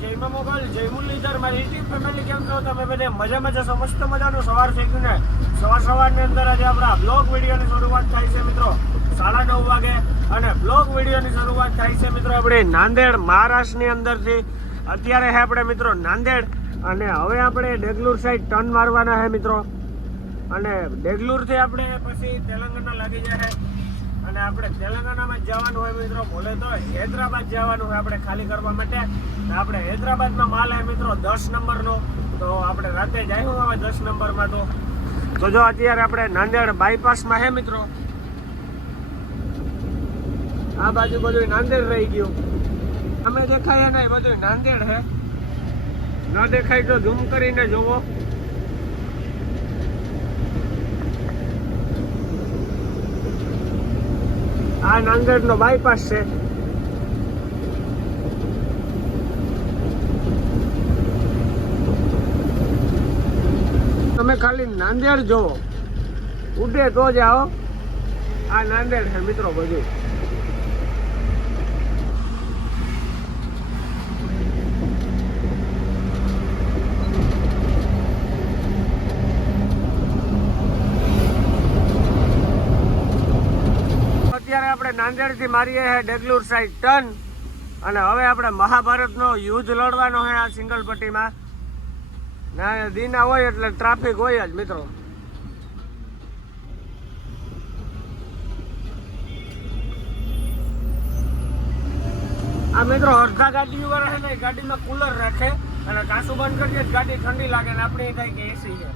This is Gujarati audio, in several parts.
જય મોગલ જય મુરલીધર મારી યુટ્યુબ ફેમિલી કેમ છો તમે બધા મજા છો મસ્ત મજાનું સવાર થઈ ગયું ને સવારની અંદર આજે આપણા બ્લોગ વિડીયોની શરૂઆત થાય છે મિત્રો 9:30 વાગે અને બ્લોગ વિડીયોની શરૂઆત થાય છે મિત્રો આપણે નાંદેડ મહારાષ્ટ્રની અંદરથી અત્યારે હે આપણે મિત્રો નાંદેડ અને હવે આપણે દેગલુર સાઈડ ટર્ન મારવાના છે મિત્રો અને દેગલુરથી આપણે પછી તેલંગાણા લાગી જાય અને આપણે તેલંગાણામાં જવાનું હોય મિત્રો બોલે તો હૈદરાબાદ જવાનું હોય આપણે ખાલી કરવા માટે આપણે હૈદરાબાદમાં માલ હે મિત્રો 10 નંબરનો તો આપણે રાતે જઈશું હવે 10 નંબરમાં તો જો અત્યારે આપણે નાંદેડ બાયપાસમાં હે મિત્રો આ બાજુ બધું નાંદેડ રહી ગયું અમે દેખાય ને બધું નાંદેડ હે ન દેખાય તો ઝૂમ કરીને જોવો આ નાંદેડ નો બાયપાસ છે તમે ખાલી નાંદેડ જોવો ઉડે તો જાઓ આ નાંદેડ છે મિત્રો બધું આપણે નાંદેડ થી મારીએ છે દેગલુર સાઈડ ટર્ન અને હવે આપણે મહાભારતનો યુદ્ધ લડવાનો છે આ સિંગલ પટ્ટીમાં દીના હોય એટલે ટ્રાફિક હોય જ મિત્રો આ મિત્રો અડધા ગાડી વાળા છે ને ગાડીમાં કુલર રાખે અને કાસુ બંધ કરીએ ગાડી ઠંડી લાગે ને આપણે થાય કે એસી છે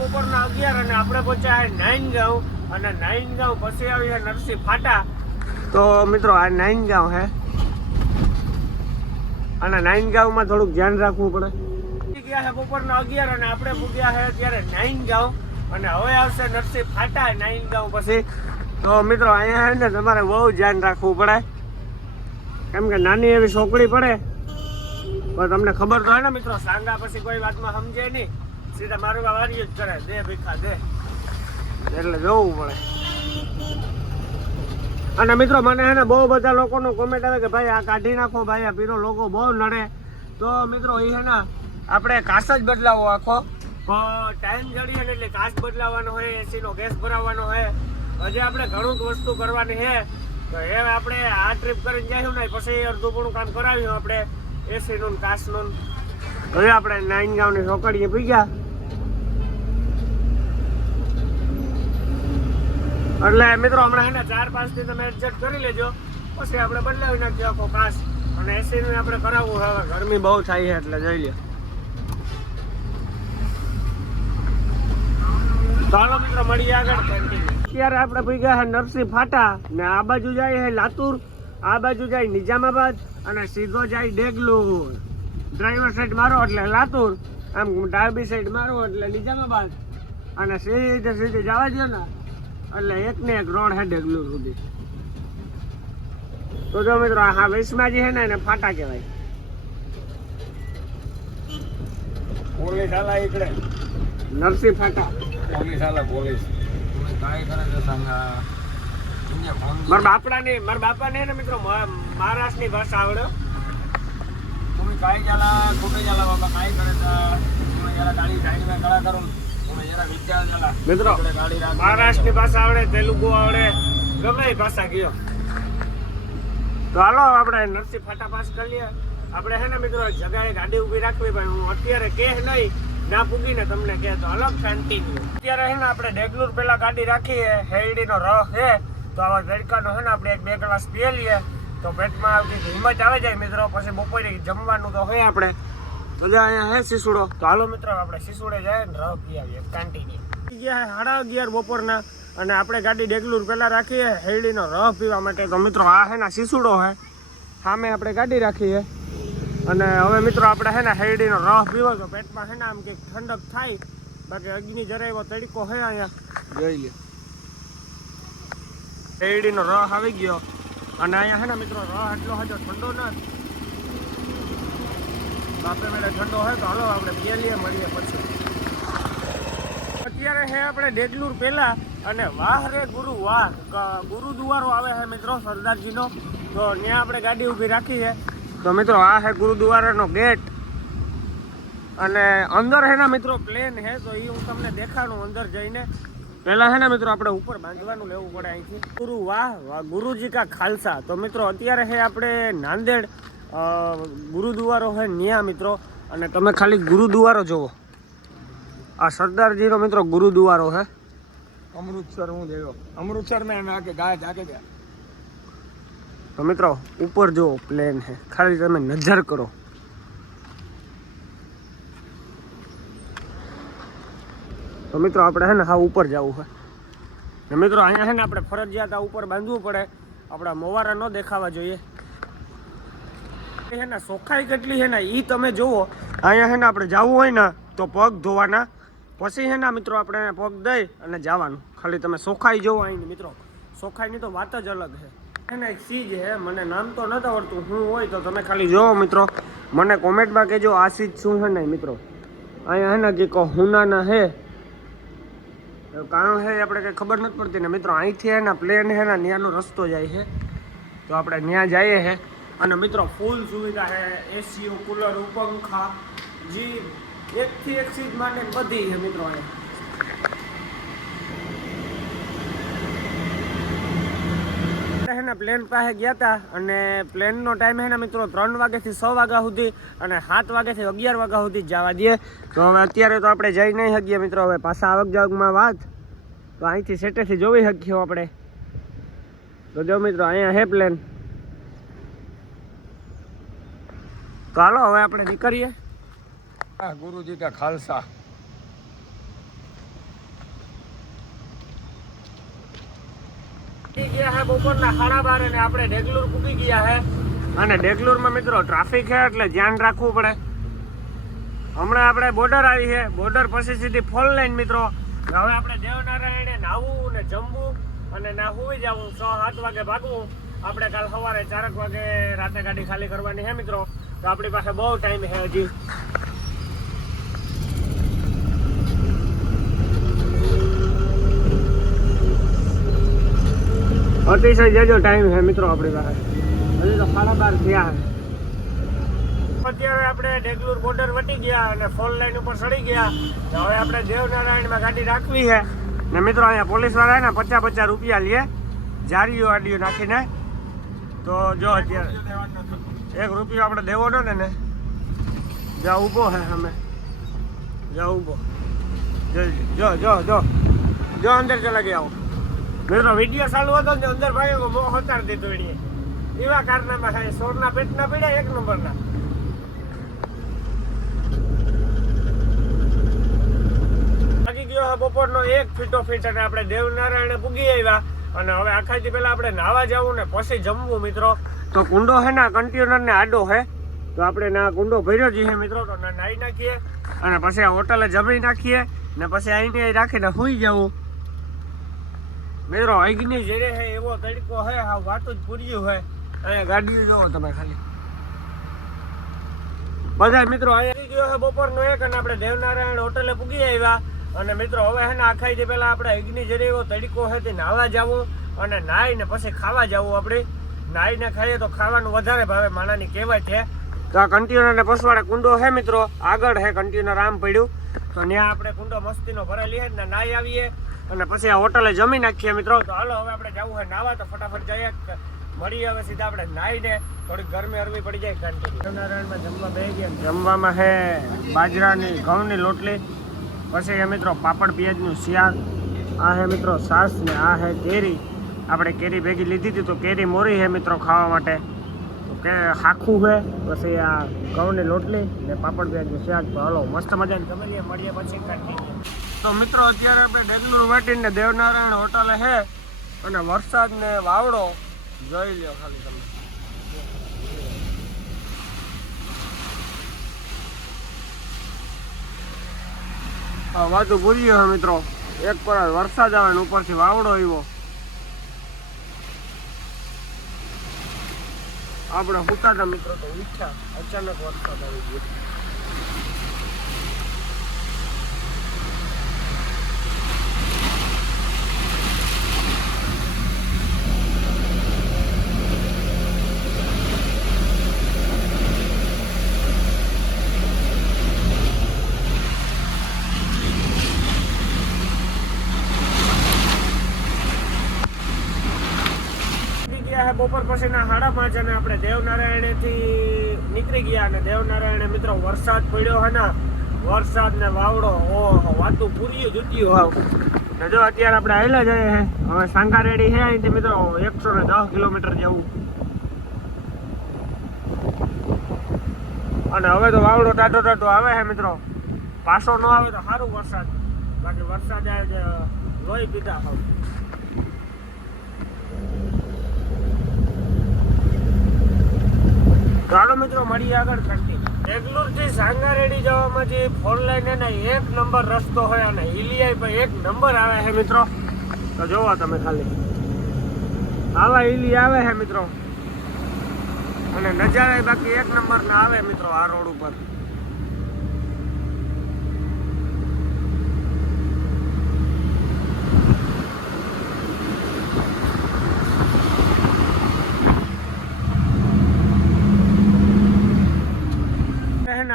બપોરના 11 અને આપણે પહોંચ્યા નાઈનગાંવ અને નાઈનગાંવ પછી આવી નરસિંહ ફાટા તો મિત્રો આ નાઈનગાંવ હે અને નાઈનગાંવમાં થોડુંક ધ્યાન રાખવું પડે ગયા છે બપોરના 11 અને આપણે પૂગ્યા છે અત્યારે નાઈનગાંવ અને હવે આવશે નરસિંહ ફાટા નાઈનગાંવ પછી તો મિત્રો અહીંયા છે ને તમારે બહુ ધ્યાન રાખવું પડે કેમ કે નાની એવી છોકરી પડે પણ તમને ખબર તો હોય ને મિત્રો સાંગા પછી કોઈ વાતમાં સમજે નહીં સીધા મારું વારી જ કરે દે ભીખા દે એટલે જોવું પડે અને મિત્રો મને હે ને બહુ બધા લોકોનો કોમેન્ટ આવે કે ભાઈ આ કાઢી નાખો ભાઈ આ પીરો લોકો બહુ નડે તો મિત્રો એ હે ને આપણે કાચ જ બદલાવો આખો ટાઈમ જડીએ ને એટલે કાચ બદલાવવાનો હોય એસીનો ગેસ ભરાવવાનો હોય હજી આપણે ઘણું વસ્તુ કરવાની છે તો એ આપણે આ ટ્રીપ કરીને જઈશું ને પછી અડધું પૂરું કામ કરાવ્યું આપણે એસીનું કાચનું હવે આપણે નાઈનગાંવની છોકરીએ પી ગયા એટલે મિત્રો હમણાં છે ને 4-5 થી તમે એડજસ્ટ કરી લેજો પછી આપણે બદલાવી નાખીએ આખો કાચ અને એસી નું આપણે કરાવવું હવે ગરમી બહુ થાય છે એટલે જોઈ લે ચાલો મિત્રો મળીએ આગળ અત્યારે આપણે પી ગયા નરસિંહ ફાટા ને આ બાજુ જાય છે લાતુર આ બાજુ જાય નિજામાબાદ અને સીધો જાય દેગલુર ડ્રાઈવર સાઈડ મારો એટલે લાતુર આમ ડાબી સાઈડ મારો એટલે નિજામાબાદ અને સીધે જવા દો ને એટલે એક ને એક રોડ હે દેગલુર સુધી તો જો મિત્રો હા વેસમાજી હે ને એને ફાટા કહેવાય પોલીસ આલા એકડે નરસિંહ ફાટા પોલીસ આલા પોલીસ કાઈ કરે છે સંગા મારા બાપાને ને મિત્રો મહારાષ્ટ્રની ભાષા આવડે तुम्ही काय झाला कुठे झाला बाबा काय करायचं तुम्ही जरा गाडी साईडમાં कळा करून तुम्ही जरा विचार झाला મિત્રો મહારાષ્ટ્રની ભાષા આવડે તેલુગુ આવડે ગમે એ ભાષા ગયો તો હાલો આપણે નરસિંહ ફાટા પાસ કરી લઈએ આપણે હે ને મિત્રો જગાએ ગાડી ઊભી રાખવી ભાઈ હું અત્યારે કે નહીં ના પૂગીને તમને કહે તો અલગ કન્ટિન્યુ અત્યારે હે ને આપણે દેગલુર પેલા ગાડી રાખીએ હેરડીનો રહ છે તો આવા તડકાનો હે ને આપણે 1-2 ગ્લાસ પીએ લઈએ તો પેટમાં આવતી હિંમત આવે જાય મિત્રો પછી બપોરે જમવાનું તો હોય આપણે તો અહીંયા હે સિસુડો તો હાલો મિત્રો આપણે સિસુડે જાય ને રહ પી આવીએ કન્ટિન્યુ ગયા 11:30 બપોરના અને આપણે ગાડી દેગલુર પહેલાં રાખીએ હેરડીનો રહ પીવા માટે તો મિત્રો આ હે ને સિસુડો હે સામે આપણે ગાડી રાખીએ અને હવે મિત્રો આપણે હે ને હેરડીનો રહ પીવો તો પેટમાં હે ને આમ કંઈક ઠંડક થાય બાકી અગ્નિ જરાય તડકો હે અહીંયા જોઈ લે હેરડીનો રહ આવી ગયો અને અહીંયા હે ને મિત્રો રહ એટલો હજો ઠંડો ના બાપે મેળે ઠંડો હોય તો હાલો આપણે પીએ લઈએ મળીએ પછી અત્યારે હે આપણે દેગલુર પહેલા અને વાહ રે ગુરુ વાહ, ગુરુદ્વારો આવે છે મિત્રો સરદારજીનો. તો ત્યાં આપણે ગાડી ઊભી રાખી છે. તો મિત્રો આ છે ગુરુદ્વારાનો ગેટ અને અંદર છે ને મિત્રો પ્લેન છે, તો એ હું તમને દેખાડું અંદર જઈને. પહેલાં છે ને મિત્રો આપણે ઉપર બાંધવાનું લેવું પડે અહીંથી. ગુરુ વાહ વાહ ગુરુજી કા ખાલસા. તો મિત્રો અત્યારે છે આપણે નાંદેડ ગુરુદ્વારો છે ન્યા મિત્રો. અને તમે ખાલી ગુરુદ્વારો જુઓ, આ સરદારજીનો મિત્રો ગુરુદ્વારો છે. અમૃતસર હું ગયો, અમૃતસર મેં આકે ગાય જાકે ગયા. તો મિત્રો ઉપર જુઓ પ્લેન છે, ખાલી તમે નજર કરો. તો મિત્રો આપણે છે ને હા ઉપર જવું છે ને મિત્રો. અહીંયા છે ને આપણે ફરજિયાત આ ઉપર બાંધવું પડે, આપણા મોવારા ન દેખાવા જોઈએ. છે ને ચોખ્ખાઈ કેટલી છે ને એ તમે જુઓ. અહીંયા છે ને આપણે જવું હોય ને તો પગ ધોવાના, પછી છે ને મિત્રો આપણે પગ દઈ અને જવાનું. ખાલી તમે ચોખ્ખાઈ જોવો અહીંની મિત્રો, ચોખ્ખાઈની તો વાત જ અલગ છે ને. એક સીજ છે, મને નામ તો નથી આવડતું શું હોય, તો તમે ખાલી જોવો મિત્રો, મને કોમેન્ટમાં કહેજો આ સીજ શું છે ને મિત્રો. અહીંયા છે ને કે હુનાના છે, કારણ છે આપણે કંઈ ખબર નથી પડતી ને મિત્રો. અહીંથી એના પ્લેન છે ને ત્યાંનો રસ્તો જાય છે, તો આપણે ત્યાં જઈએ છે. અને મિત્રો ફૂલ સુવિધા છે, એસીઓ, કુલર, પંખા, જીપ, એકથી એક સીટ માટે બધી છે મિત્રો. અહીંયા પ્લેન પાસે ગયા હતા અને પ્લેનનો ટાઈમ છે ને મિત્રો 3 વાગ્યાથી 6 વાગ્યા સુધી અને 7 વાગ્યાથી 11 વાગ્યા સુધી જવા દઈએ. તો હવે અત્યારે તો આપણે જઈ નહીં શકીએ મિત્રો. હવે પાછા આવક જાવકમાં વાત, તો અહીંથી સેટેથી જોઈ શકીએ આપણે. તો જો મિત્રો અહીંયા હે પ્લેન. તો હાલો હવે આપણે નીકળીએ. ગુરુજી કા ખાલસા. ગયા હે બપોરના 12:30 અને આપણે ડેગલુર પૂકી ગયા હે. અને ડેગલુરમાં મિત્રો ટ્રાફિક છે એટલે ધ્યાન રાખવું પડે. હમણાં આપણે બોર્ડર આવી છે, બોર્ડર પછી સીધી 4 લાઈન મિત્રો. હવે આપણે દેવનારાયણે નાહવું ને જમવું અને ના હોઈ જવું, 6-7 વાગે ભાગવું. આપણે કાલ સવારે 4 વાગે રાતે ગાડી ખાલી કરવાની છે મિત્રો. તો આપણી પાસે બહુ ટાઈમ છે હજી. અતિશય જજો ટાઈમ છે મિત્રો આપણી પાસે. હજી તો 12:30 થયા છે. અત્યારે આપણે ડેગલુર બોર્ડર વટી ગયા અને 4 લાઈન ઉપર ચડી ગયા. હવે આપણે દેવનારાયણમાં ગાડી રાખવી છે ને મિત્રો. અહીંયા પોલીસ વાળા ને 50-50 રૂપિયા લે જારીઓ આડીઓ નાખીને. તો જો અત્યારે 1 રૂપિયો આપણે દેવો ને જ્યાં ઊભો છે અમે, જ્યાં ઊભો જો જો જો જો અંદર ચલા ગયા આવો મિત્રો. વિડીયો ચાલુ હતો ને અંદર ભાઈઓ મોં હતાર દીધું એની એવા કારનામાં છે. સોરના પેટના પીડ્યા 1 નંબરના. લાગી ગયો બપોરનો 1 ફીટો ફીટ અને આપણે દેવનારાયણે પૂગી આવ્યા. અને હવે આખાથી પહેલા આપણે નાવા જવું ને પછી જમવું મિત્રો. તો કુંડો છે ને કન્ટેનર ને આડો છે, તો આપણે ના કુંડો ભર્યો જઈએ મિત્રો. તો નાહી નાખીએ અને પછી આ હોટલે જમી નાખીએ ને પછી આઈને રાખીને સુઈ જવું મિત્રો. અગ્નિ જેરે છે એવો તડકો છે, હા વાતું જ પૂર્યું છે. અહીંયા ગાડીઓ જોવો તમે ખાલી બધા મિત્રો. અહીંયા ગયો છે બપોરનો 1 અને આપણે દેવનારાયણ હોટલે પૂગી આવ્યા. અને મિત્રો હવે છે ને આખાઈથી પહેલા આપણે અગ્નિ જેરે એવો તડકો છે તે નાહવા જવું અને નાહીને પછી ખાવા જવું. આપણે નાહીને ખાઈએ તો ખાવાનું વધારે ભાવે, માણાની કહેવાય છે. તો આ કન્ટેનર ને પસવાડે કુંડો છે મિત્રો, આગળ છે કન્ટેનર આમ પડ્યું. તો ત્યાં આપણે કુંડો મસ્તીનો ભરેલી છે ને નાહી આવીએ અને પછી આ હોટલે જમી નાખીએ મિત્રો. તો હાલો હવે આપણે જવું હોય નાવા, તો ફટાફટ જઈએ. મળીએ હવે સીધા આપણે નાહીને. થોડીક ગરમી હરવી પડી જાય. દેવનારાયણમાં જમવા બેસી ગયા. જમવામાં છે બાજરાની ઘઉંની લોટલી, પછી મિત્રો પાપડ પ્યાજનું શિયાળ, આ હે મિત્રો છાશ ને આ હે કેરી. આપણે કેરી ભેગી લીધી હતી તો કેરી મોરી છે મિત્રો ખાવા માટે. તો કે હાખું છે, પછી આ ઘઉંની લોટલી ને પાપડ પ્યાજનું શિયાળ. તો હાલો મસ્ત મજાને જમીએ, મળીએ પછી કાઢીએ. તો મિત્રો અત્યારે આપણે ડેગલુર વાટીને દેવનારાયણ હોટલે છે અને વરસાદ ને વાવડો જોઈ લ્યો ખાલી તમે. હા વાતું ભૂલી ગયો મિત્રો. એક પર વરસાદ આવે ને ઉપરથી વાવડો આવ્યો. આપણે હુતા મિત્રો તો ઈચ્છા અચાનક વરસાદ આવી ગયો. વાગ્યા છે બપોર પછીના 5:30 અને આપણે દેવનારાયણથી નીકળી ગયા અને દેવનારાયણે મિત્રો વરસાદ પડ્યો હે ને વરસાદ ને વાવડો ઓહો વાતું પૂરી જુત્યું હાવ ને જો અત્યારે આપણે આવેલા જઈએ હે હવે સાંગારેડી છે અહીંથી મિત્રો 110 કિલોમીટર જેવું અને હવે તો વાવડો ટાટો ટાટો આવે છે મિત્રો પાછો ન આવે તો સારું વરસાદ બાકી વરસાદ આવે લોહી પીતા હાવ ચાલો મિત્રો મળીએ આગળ કન્ટિન્યુ બેંગ્લોર થી સાંગારેડી જવામાં જે 4 લાઈન હે ને 1 નંબર રસ્તો હોય અને હિલિયાઈ પર 1 નંબર આવે છે મિત્રો તો જોવો તમે ખાલી આવા હિલી આવે છે મિત્રો અને નજારા બાકી 1 નંબર ના આવે મિત્રો આ રોડ ઉપર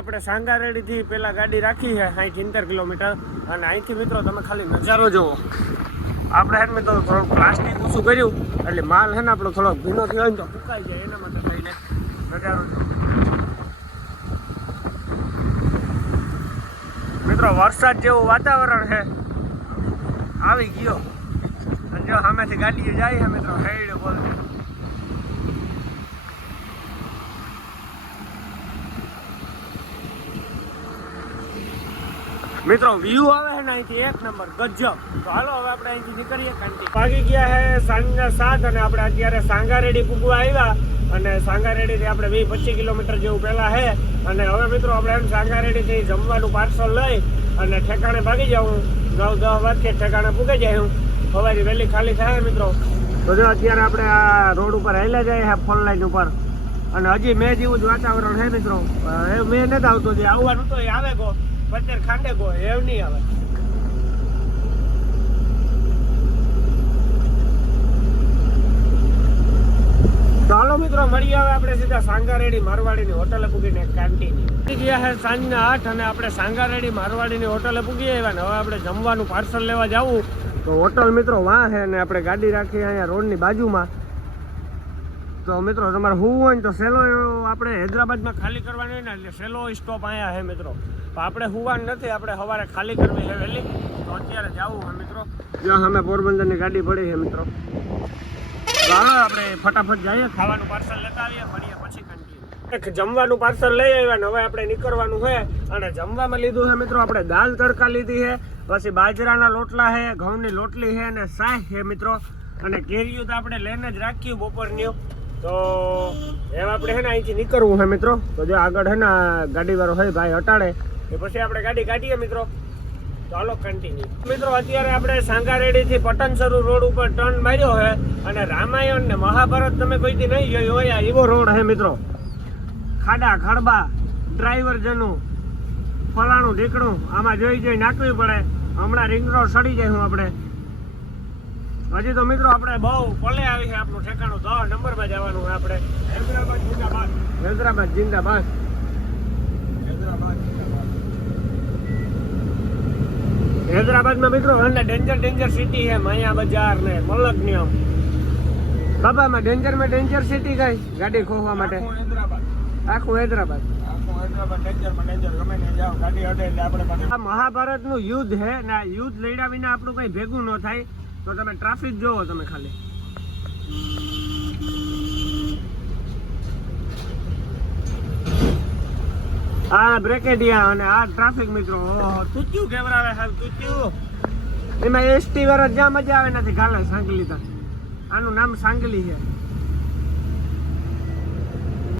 આપણે સાંગારેડી થી પેલા ગાડી રાખી છે 70 કિલોમીટર અને અહીંથી મિત્રો તમે ખાલી નજારો જોવો આપણે હે મિત્રો થોડું પ્લાસ્ટિક ઓછું કર્યું એટલે માલ છે ને આપણો થોડો ભીનો થયો હોય તો સુકાઈ જાય એના માટે થઈને નજારો જોવો મિત્રો વરસાદ જેવું વાતાવરણ છે આવી ગયો અને જો સામેથી ગાડીઓ જાય છે મિત્રો હેડ બોલે મિત્રો વ્યૂ આવે છે ને અહીંથી 1 નંબર ગજબ તો હાલો હવે આપણે અહીંથી નીકળીએ કાંટી ભાગી ગયા છે સાંજના 7 અને આપણે અત્યારે સાંગારેડી પૂગવા આવ્યા અને સાંગારેડીથી આપણે 20-25 કિલોમીટર જેવું પહેલા છે અને હવે મિત્રો આપણે એમ સાંગારેડીથી જમવાનું પાર્સલ લઈ અને ઠેકાણે ભાગી જાઉં 9-10 વાગે ઠેકાણે પૂગી જાય હું સવારે વહેલી ખાલી થાય મિત્રો તો જો અત્યારે આપણે આ રોડ ઉપર હાલ્યા જાય છે 4 લાઈન ઉપર અને હજી મેં જેવું જ વાતાવરણ છે મિત્રો મેં નથી આવતો જે આવવાનું તો એ આવે ગો અત્યારે ખાંડે ગો એવ નહીં આવે ચાલો મિત્રો મળીએ હવે આપણે સીધા સાંગારેડી મારવાડીની હોટલે પૂગીને કાંટીની ગયા છે સાંજના 8 અને આપણે સાંગારેડી મારવાડીની હોટલે પૂગી આવ્યા ને હવે આપણે જમવાનું પાર્સલ લેવા જવું તો હોટલ મિત્રો વાં છે ને આપણે ગાડી રાખી અહીંયા રોડની બાજુમાં તો મિત્રો તમારે હોવું હોય ને તો સેલો આપણે હૈદરાબાદમાં ખાલી કરવાની હોય ને એટલે સેલો સ્ટોપ અહીંયા છે મિત્રો તો આપણે હોવાનું નથી આપણે સવારે ખાલી કરવી છે વહેલી તો અત્યારે જવું છે મિત્રો જ્યાં અમે પોરબંદરની ગાડી પડી છે મિત્રો તો હાલો આપણે ફટાફટ જઈએ ખાવાનું પાર્સલ લેતા આવીએ મળીએ પછી કન્ટિન્યુ જમવાનું પાર્સલ લઈ આવ્યા ને હવે આપણે નીકળવાનું છે અને જમવામાં લીધું છે મિત્રો આપણે દાલ તડકા લીધી છે પછી બાજરાના લોટલા છે ઘઉંની લોટલી છે અને શાક છે મિત્રો અને કેરીયું તો આપણે લઈને જ રાખ્યું બપોરની તો એમ આપણે છે ને અહીંથી નીકળવું છે મિત્રો તો જો આગળ છે ને ગાડીવાળો હોય ભાઈ હટાડે એ પછી આપણે ગાડી કાઢીએ મિત્રો ચાલો કન્ટિન્યુ મિત્રો અત્યારે આપણે સાંગારેડીથી પટનસરુ રોડ ઉપર ટર્ન માર્યો છે અને રામાયણ ને મહાભારત તમે કોઈથી નહીં જોયું હોય એવો રોડ છે મિત્રો ખાડા ખડબા ડ્રાઈવર જનું ફલાણું ઢીકણું આમાં જોઈ નાખવી પડે હમણાં રિંગ રોડ સડી જાય હું આપણે હજી તો મિત્રો આપણે બહુ પલે આવી છે આપણું ઠેકાણું 10 નંબરમાં જવાનું છે આપણે હૈદરાબાદ જિંદાબાદ હૈદરાબાદ જિંદાબાદ હૈદરાબાદમાં મિત્રો ડેન્જર સિટી છે માયા બજાર ને મલક નિયમ બાબામાં ડેન્જર સિટી કઈ ગાડી ખોવા માટે આખું હૈદરાબાદ મહાભારત નું યુદ્ધ છે ને આ યુદ્ધ લડ્યા વિના આપણું કઈ ભેગું ન થાય તો તમે ટ્રાફિક જોવો તમે ખાલી આ બ્રેકેડિયા અને આ ટ્રાફિક મિત્રો ઓહો તુચ્યું કેવરાવે સાહેબ તુચ્યું એમાં એસટી વાળા જ્યાં મજા આવે નથી ગાલે સાંગલી આનું નામ સાંગલી છે